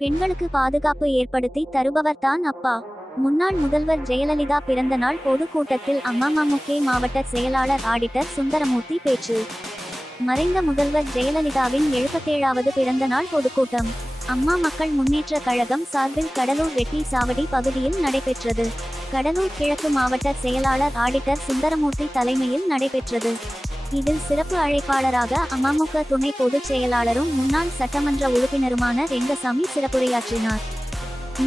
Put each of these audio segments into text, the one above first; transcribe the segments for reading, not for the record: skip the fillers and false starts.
பெண்களுக்கு பாதுகாப்பு ஏற்படுத்தி தருபவர் தான் அப்பா. முன்னாள் முதல்வர் ஜெயலலிதா பிறந்த நாள் பொதுக்கூட்டத்தில் அமமுக மாவட்ட செயலாளர் ஆடிட்டர் சுந்தரமூர்த்தி பேச்சு. மறைந்த முதல்வர் ஜெயலலிதாவின் 77வது பிறந்த நாள் பொதுக்கூட்டம் அம்மா மக்கள் முன்னேற்ற கழகம் சார்பில் கடலூர் ரெட்டி சாவடி பகுதியில் நடைபெற்றது. கடலூர் கிழக்கு மாவட்ட செயலாளர் ஆடிட்டர் சுந்தரமூர்த்தி தலைமையில் நடைபெற்றது. இதில் சிறப்பு அழைப்பாளராக அமமுக துணை பொதுச் செயலாளரும் முன்னாள் சட்டமன்ற உறுப்பினருமான ரெங்கசாமி சிறப்புரையாற்றினார்.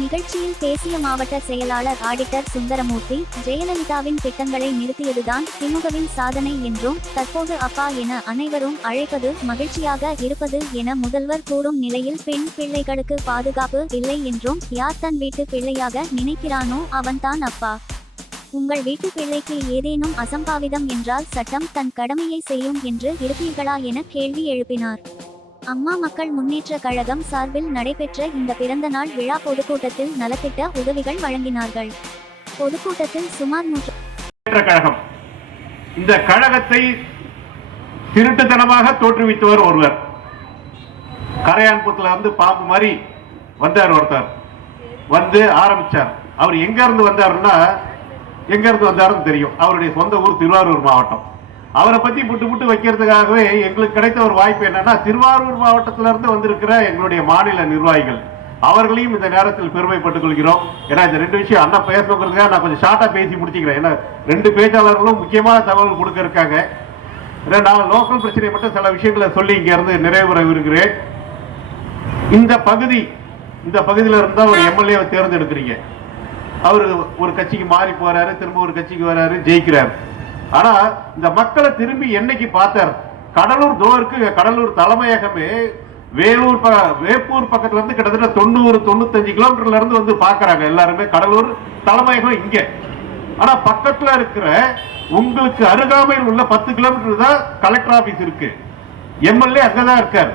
நிகழ்ச்சியில் பேசிய மாவட்ட செயலாளர் ஆடிட்டர் சுந்தரமூர்த்தி, ஜெயலலிதாவின் திட்டங்களை நிறுத்தியதுதான் திமுகவின் சாதனை என்றும், தற்போது அப்பா என அனைவரும் அழைப்பது மகிழ்ச்சியாக இருப்பது என முதல்வர் கூறும் நிலையில் பெண் பிள்ளைகளுக்கு பாதுகாப்பு இல்லை என்றும், யார் தன் வீட்டு பிள்ளையாக நினைக்கிறானோ அவன்தான் அப்பா. உங்கள் வீட்டு பிள்ளைக்கு ஏதேனும் அசம்பாவிதம் என்றால் சட்டம் தன் கடமையை செய்யும் என்று இருப்பீர்களா என கேள்வி எழுப்பினார். அம்மா மக்கள் முன்னேற்ற கழகம் சார்பில் நடைபெற்ற இந்த பிறந்த நாள் விழா பொதுக்கூட்டத்தில் நலத்திட்ட உதவிகள் வழங்கினார்கள். பொதுக்கூட்டத்தில் சுமார் கழகம் இந்த கழகத்தை திருட்டுத்தனமாக தோற்றுவித்தவர் ஒருவர். கரையான்புத்துல வந்து பாம்பு மாதிரி வந்தார் ஒருத்தர், வந்து ஆரம்பிச்சார். அவர் எங்க இருந்து வந்தாருன்னு தெரியும். அவருடைய சொந்த ஊர் திருவாரூர் மாவட்டம். அவரை பத்தி புட்டு வைக்கிறதுக்காகவே எங்களுக்கு கிடைத்த ஒரு வாய்ப்பு என்னன்னா, திருவாரூர் மாவட்டத்திலிருந்து வந்திருக்கிற எங்களுடைய மாநில நிர்வாகிகள் அவர்களையும் இந்த நேரத்தில் பெருமைப்பட்டுக் கொள்கிறோம். ஏன்னா இந்த ரெண்டு விஷயம் அண்ணன் பேசணுங்கிறதுக்காக நான் கொஞ்சம் ஷார்ட்டா பேசி முடிச்சுக்கிறேன். ஏன்னா ரெண்டு பேச்சாளர்களும் முக்கியமான தகவல் கொடுக்க இருக்காங்க. நான் லோக்கல் பிரச்சனை மட்டும் சில விஷயங்களை சொல்லி இங்க இருந்து நிறைவு பெற விரும்புகிறேன். இந்த பகுதியில இருந்தா ஒரு எம்எல்ஏவை தேர்ந்தெடுக்கிறீங்க. அவரு ஒரு கட்சிக்கு மாறி போறாரு, திரும்ப ஒரு கட்சிக்கு வராரு, ஜெயிக்கிறாரு. ஆனா இந்த மக்களை திரும்பி என்னைக்கு பார்த்தார்? கடலூர் தலைமையகமே வேப்பூர் பக்கத்துல இருந்து கிட்டத்தட்ட 90-95 கிலோமீட்டர்ல இருந்து வந்து பாக்குறாங்க எல்லாருமே. கடலூர் தலைமையகம் இங்க. ஆனா பக்கத்துல இருக்கிற உங்களுக்கு அருகாமையில் உள்ள 10 கிலோமீட்டர் தான் கலெக்டர் ஆபீஸ் இருக்கு. எம்எல்ஏ அங்கதான் இருக்கார்.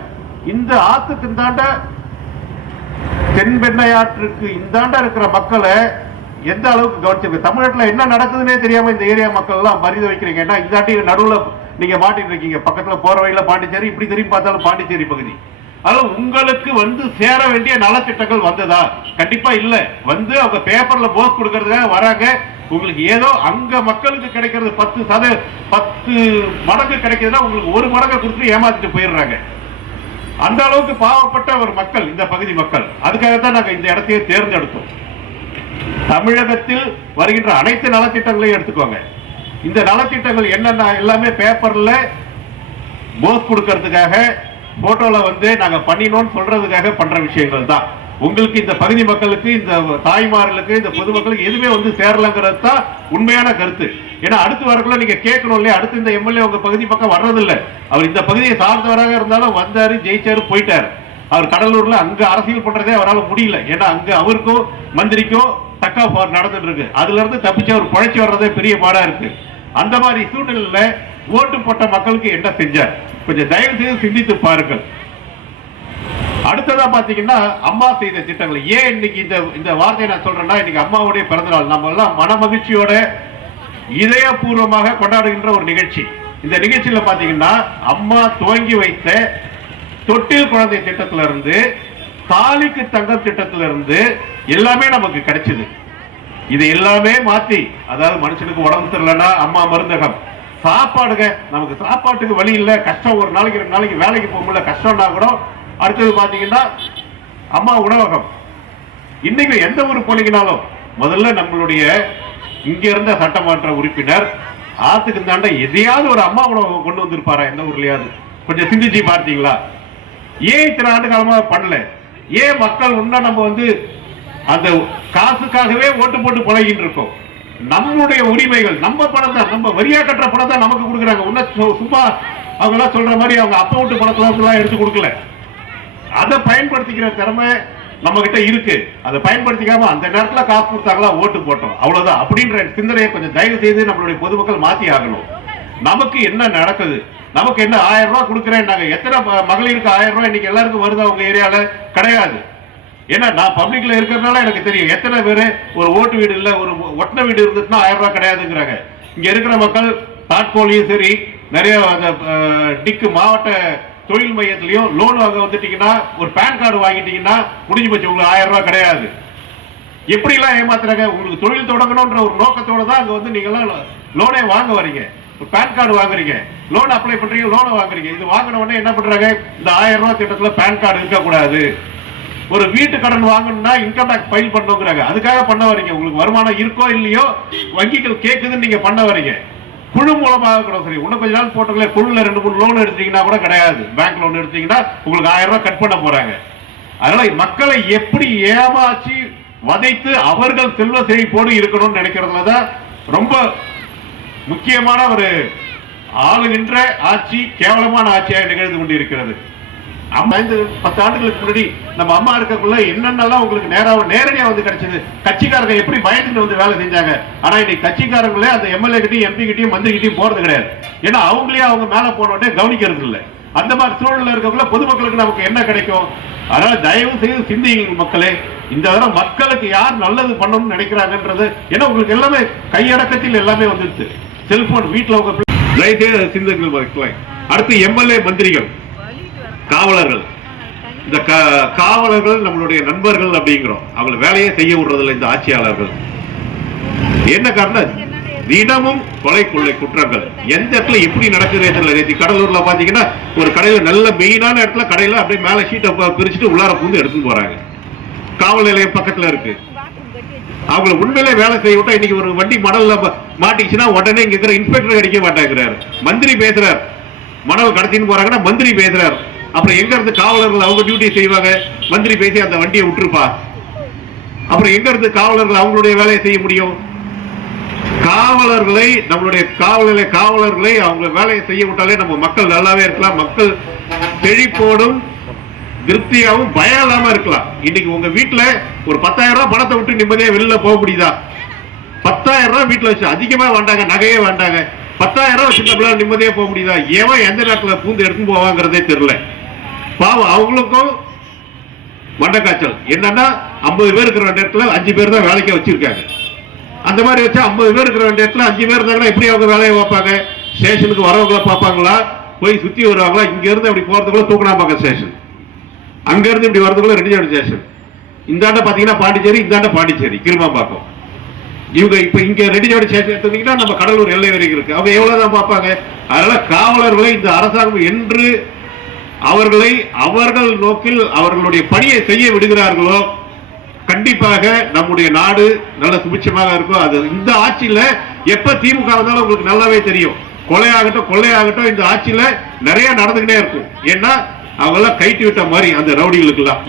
இந்த ஆத்துக்கு இந்தாண்ட தென்பெண்ணையாற்றுக்கு இந்தாண்ட இருக்கிற மக்களை எந்த அளவுக்கு கவனிச்சிருக்கு? தமிழ்நாட்டில் என்ன நடக்குதுன்னே தெரியாம இந்த ஏரியா மக்கள் எல்லாம் மரியாதை வைக்கிறீங்க. ஏன்னா இந்தாட்டி நடுவுல நீங்க மாட்டிட்டு இருக்கீங்க. பக்கத்துல போற வழியில பாண்டிச்சேரி, இப்படி திரும்பி பார்த்தாலும் பாண்டிச்சேரி பகுதி. அதனால உங்களுக்கு வந்து சேர வேண்டிய நலத்திட்டங்கள் வந்ததா? கண்டிப்பா இல்ல. வந்து அவங்க பேப்பர்ல போஸ்ட் கொடுக்கறதுக்காக வராங்க. உங்களுக்கு ஏதோ அங்க மக்களுக்கு கிடைக்கிறது 10 மடங்கு கிடைக்குதுன்னா உங்களுக்கு 1 மடங்கு கொடுத்து ஏமாத்திட்டு போயிடுறாங்க. அந்த அளவுக்கு பாவப்பட்ட ஒரு மக்கள் இந்த பகுதி மக்கள். அதுக்காகத்தான் நாங்க இந்த இடத்தையே தேர்ந்தெடுத்தோம். தமிழகத்தில் வருகின்ற அனைத்து நலத்திட்டங்களையும் எடுத்துக்கோங்க. இந்த நலத்திட்டங்கள் என்னென்ன எல்லாமே பேப்பர்ல போஸ்ட் கொடுக்கறதுக்காக, போட்டோல வந்து நாங்க பண்ணினோம்னு சொல்றதுக்காக பண்ற விஷயங்கள் தான். உங்களுக்கு இந்த பகுதி மக்களுக்கு, இந்த தாய்மார்களுக்கு, இந்த பொதுமக்களுக்கு எதுவுமே வந்து சேரலங்கிறது தான் உண்மையான கருத்து. ஏன்னா அடுத்து வரக்குள்ள நீங்க கேட்கணும் இல்லையா? அடுத்து இந்த எம்எல்ஏ உங்க பகுதி பக்கம் வர்றதில்லை. அவர் இந்த பகுதியை சார்ந்தவராக இருந்தாலும் வந்தாரு, ஜெயிச்சாரு, போயிட்டாரு. அவர் கடலூர்ல அங்க அரசியல் பண்றதே அவரால் முடியல. ஏன்னா அங்க அவருக்கும் மந்திரிக்கும் தக்கா நடந்துட்டு இருக்கு. அதுல இருந்து தப்பிச்சு அவர் பழைச்சு வர்றதே பெரிய பாடா இருக்கு. அந்த மாதிரி சூழ்நிலையில ஓட்டு போட்ட மக்களுக்கு என்ன செஞ்சார்? கொஞ்சம் தயவு செய்து சிந்தித்து பாருங்கள். அடுத்ததா பாத்தீங்கன்னா அம்மா செய்த திட்டங்கள். ஏன் இன்னைக்கு இந்த வார்த்தையை நான் சொல்றேன்னா, இன்னைக்கு அம்மாவுடைய பிறந்தநாள். நம்ம எல்லாம் மன மகிழ்ச்சியோட இதயபூர்வமாக கொண்டாடுகின்ற ஒரு நிகழ்ச்சி. இந்த நிகழ்ச்சியில பாத்தீங்கன்னா அம்மா துவங்கி வைத்த தொட்டில் குழந்தை திட்டத்தில இருந்து, தாலிக்கு தங்கம் திட்டத்தில இருந்து எல்லாமே நமக்கு கிடைச்சது. இது எல்லாமே மாத்தி, அதாவது மனுஷனுக்கு உடம்பு தெரியலன்னா அம்மா மருந்தகம், சாப்பாடுங்க, நமக்கு சாப்பாட்டுக்கு வழி இல்லை, கஷ்டம், ஒரு நாளைக்கு 2 நாளைக்கு வேலைக்கு போக முடியல, கஷ்டம்னா கூட அடுத்தது பாத்தீங்கன்னா அம்மா உணவகம். இன்னைக்கு எந்த ஊர் போனீங்கனாலும் முதல்ல நம்மளுடைய இங்க இருந்த சட்டமன்ற உறுப்பினர் ஆத்துக்கு தாண்ட எதையாவது ஒரு அம்மா உணவகம் கொண்டு வந்திருப்பாரா? எந்த ஊர்லயாவது கொஞ்சம் சிந்திச்சு பார்த்தீங்களா? ஏன் இத்தனை ஆண்டு காலமா பண்ணல? ஏன் மக்கள் உன்ன நம்ம வந்து அந்த காசுக்காகவே ஓட்டு போட்டு பழகிட்டு இருக்கோம்? நம்மளுடைய உரிமைகள், நம்ம பணம் தான், நம்ம வரியா கட்டுற பணம் தான் நமக்கு கொடுக்குறாங்க. உன்ன சும்மா அவங்க எல்லாம் சொல்ற மாதிரி அவங்க அப்பா வீட்டு பணத்தெல்லாம் எடுத்து கொடுக்கல. அதை பயன்படுத்திக்கிற திறமை நம்ம கிட்ட இருக்கு. அதை பயன்படுத்திக்காம அந்த நேரத்துல காசு கொடுத்தாங்களா, ஓட்டு போட்டோம், அவ்வளவுதான் அப்படின்ற சிந்தனையை கொஞ்சம் தயவு செய்து நம்மளுடைய பொதுமக்கள் மாத்தி ஆகணும். நமக்கு என்ன நடக்குது? நமக்கு என்ன 1000 ரூபாய் கொடுக்குறேன், நாங்க எத்தனை மகளிருக்கு 1000 ரூபாய் இன்னைக்கு எல்லாருக்கும் வருதா உங்க ஏரியால? கிடையாது. ஏன்னா நான் பப்ளிக்ல இருக்கிறதுனால எனக்கு தெரியும் எத்தனை பேரு ஒரு ஓட்டு வீடு இல்ல, ஒரு ஒட்டின வீடு இருந்துச்சுன்னா 1000 ரூபாய் கிடையாதுங்கிறாங்க. இங்க இருக்கிற மக்கள் தாட்கோலையும் சரி, நிறைய டிக்கு மாவட்ட தொழில் மையத்திலையும் லோன் வாங்க வந்துட்டீங்கன்னா, ஒரு பேன் கார்டு வாங்கிட்டீங்கன்னா முடிஞ்சு போச்சு, உங்களுக்கு 1000 ரூபாய் கிடையாது. எப்படி எல்லாம் ஏமாத்துறாங்க? உங்களுக்கு தொழில் தொடங்கணும்ன்ற ஒரு நோக்கத்தோட தான் அங்க வந்து நீங்க எல்லாம் லோனே வாங்க வரீங்க. பேன் கார்டு வாங்குறீங்க, லோன் அப்ளை பண்றீங்க, லோனை வாங்குறீங்க. இது வாங்கின உடனே என்ன பண்றாங்க? இந்த 1000 ரூபாய் திட்டத்துல பேன் கார்டு இருக்கக்கூடாது. ஒரு வீட்டு கடன் வாங்கணும்னா இன்கம் டாக்ஸ் ஃபைல் பண்ணுங்கிறாங்க. அதுக்காக பண்ண வரீங்க. உங்களுக்கு வருமானம் இருக்கோ இல்லையோ வங்கிகள் கேட்குதுன்னு நீங்க பண்ண வரீங்க. குழு மூலமாக கூட சரி, இன்னும் கொஞ்ச நாள் போட்டோங்களே, குழுல 2-3 லோன் எடுத்தீங்கன்னா கூட கிடையாது. பேங்க் லோன் எடுத்தீங்கன்னா உங்களுக்கு 1000 ரூபாய் கட் பண்ண போறாங்க. அதனால மக்களை எப்படி ஏமாற்றி வதைத்து அவர்கள் செல்வ செழிப்போடு இருக்கணும்னு நினைக்கிறதுல தான் ரொம்ப முக்கியமான ஒரு ஆளுகின்ற ஆட்சி கேவலமான ஆட்சியாக நிகழ்ந்து கொண்டிருக்கிறது. 5-10 ஆண்டுகளுக்கு முன்னாடி நம்ம அம்மா இருக்கக்குள்ள என்னென்னலாம் உங்களுக்கு நேரடியா வந்து கிடைச்சது. கட்சிக்காரங்க எப்படி பயந்துட்டு வந்து வேலை செஞ்சாங்க. ஆனா இன்னைக்கு கட்சிக்காரங்களே அந்த எம்எல்ஏ கிட்டையும் எம்பி கிட்டையும் மந்திரி கிட்டையும் போறது கிடையாது. ஏன்னா அவங்களே அவங்க மேல போனோடனே கவனிக்கிறது இல்லை. அந்த மாதிரி சூழல்ல இருக்கக்குள்ள பொதுமக்களுக்கு நமக்கு என்ன கிடைக்கும்? அதனால தயவு செய்து சிந்திங்க மக்களே. இந்த தடவை மக்களுக்கு யார் நல்லது பண்ணணும்னு நினைக்கிறாங்கன்றது, ஏன்னா உங்களுக்கு எல்லாமே கையடக்கத்தில் எல்லாமே வந்துருச்சு. செல்போன் வீட்டுல உங்க சிந்தங்கள். அடுத்து எம்எல்ஏ மந்திரிகள், காவலர்கள். இந்த காவலர்கள் நம்மளுடைய நண்பர்கள் அப்படிங்கிறோம். அவங்க வேலையே செய்ய விடுறதில்லை இந்த ஆட்சியாளர்கள். என்ன காரணம்? தினமும் கொலை கொள்ளை குற்றங்கள் எந்த இடத்துல எப்படி நடக்குது தெரியல. கடலூர்ல பாத்தீங்கன்னா ஒரு கடையில நல்ல மெயினான இடத்துல கடையில அப்படியே மேல ஷீட்டை பிரிச்சுட்டு உள்ளார பூந்து எடுத்துன்னு போறாங்க. காவல் நிலையம் பக்கத்துல இருக்கு. அவங்களை உண்மையிலே வேலை செய்ய விட்டா இன்னைக்கு ஒரு வண்டி மணல்ல மாட்டிச்சுன்னா உடனே இங்க இருக்கிற இன்ஸ்பெக்டர் அடிக்க மாட்டேங்கிறாரு. மந்திரி பேசுறாரு, மணல் கடத்தின்னு போறாங்கன்னா மந்திரி பேசுறாரு. அப்புறம் எங்க இருந்து காவலர்கள் அவங்க டியூட்டி செய்வாங்க? மந்திரி பேசி அந்த வண்டியை விட்டுருப்பா. அப்புறம் எங்க இருந்து காவலர்கள் அவங்களுடைய வேலையை செய்ய முடியும்? காவலர்களை, நம்மளுடைய காவலர்களை அவங்க வேலையை செய்ய விட்டாலே நம்ம மக்கள் நல்லாவே இருக்கலாம். மக்கள் செழிப்போடும் திருப்தியாகவும் பயம் இல்லாம இருக்கலாம். இன்னைக்கு உங்க வீட்டுல ஒரு 10,000 ரூபாய் பணத்தை விட்டு நிம்மதியா வெளியில போக முடியுதா? 10,000 ரூபாய் வீட்டுல வச்சு அதிகமா வேண்டாங்க, நகையே வேண்டாங்க, 10,000 ரூபாய் வச்சுட்டா நிம்மதியா போக முடியுதா? ஏன் எந்த நேரத்துல பூந்து எடுத்து போவாங்கிறதே தெரியல. பாவம் அவங்களுக்கும் மண்டை காய்ச்சல். என்னன்னா 50 பேர் இருக்கிற இடத்துல 5 பேர் தான் வேலைக்கு வச்சிருக்காங்க. அந்த மாதிரி வச்சா 50 பேர் இருக்கிற இடத்துல 5 பேர் இருந்தாங்கன்னா எப்படி அவங்க வேலையை பார்ப்பாங்க? ஸ்டேஷனுக்கு வரவங்களை பார்ப்பாங்களா? போய் சுத்தி வருவாங்களா? இங்க இருந்து அப்படி போறதுக்குள்ள தூக்கணாம்பாக்கம் ஸ்டேஷன், அங்க இருந்து இப்படி வரதுக்குள்ள ரெடிஜாடு ஸ்டேஷன். இந்தாண்ட பாத்தீங்கன்னா பாண்டிச்சேரி, இந்தாண்ட பாண்டிச்சேரி கிருமாம்பாக்கம். இவங்க இப்ப இங்க ரெடிஜாடு ஸ்டேஷன் எடுத்தீங்கன்னா நம்ம கடலூர் எல்லை வரைக்கும் இருக்கு. அவங்க எவ்வளவுதான் பார்ப்பாங்க? அதனால காவலர்களை இந்த அரசாங்கம் என்று அவர்கள் நோக்கில் அவர்களுடைய பணியை செய்ய விடுகிறார்களோ கண்டிப்பாக நம்முடைய நாடு நல்ல சுபிட்சமாக இருக்கும். அது இந்த ஆட்சியில எப்ப திமுக வந்தாலும் உங்களுக்கு நல்லாவே தெரியும். கொள்ளையாகட்டும் இந்த ஆட்சியில நிறைய நடந்துகிட்டே இருக்கும். ஏன்னா அவங்க எல்லாம் கைட்டு விட்ட மாதிரி அந்த ரவுடிகளுக்கு எல்லாம்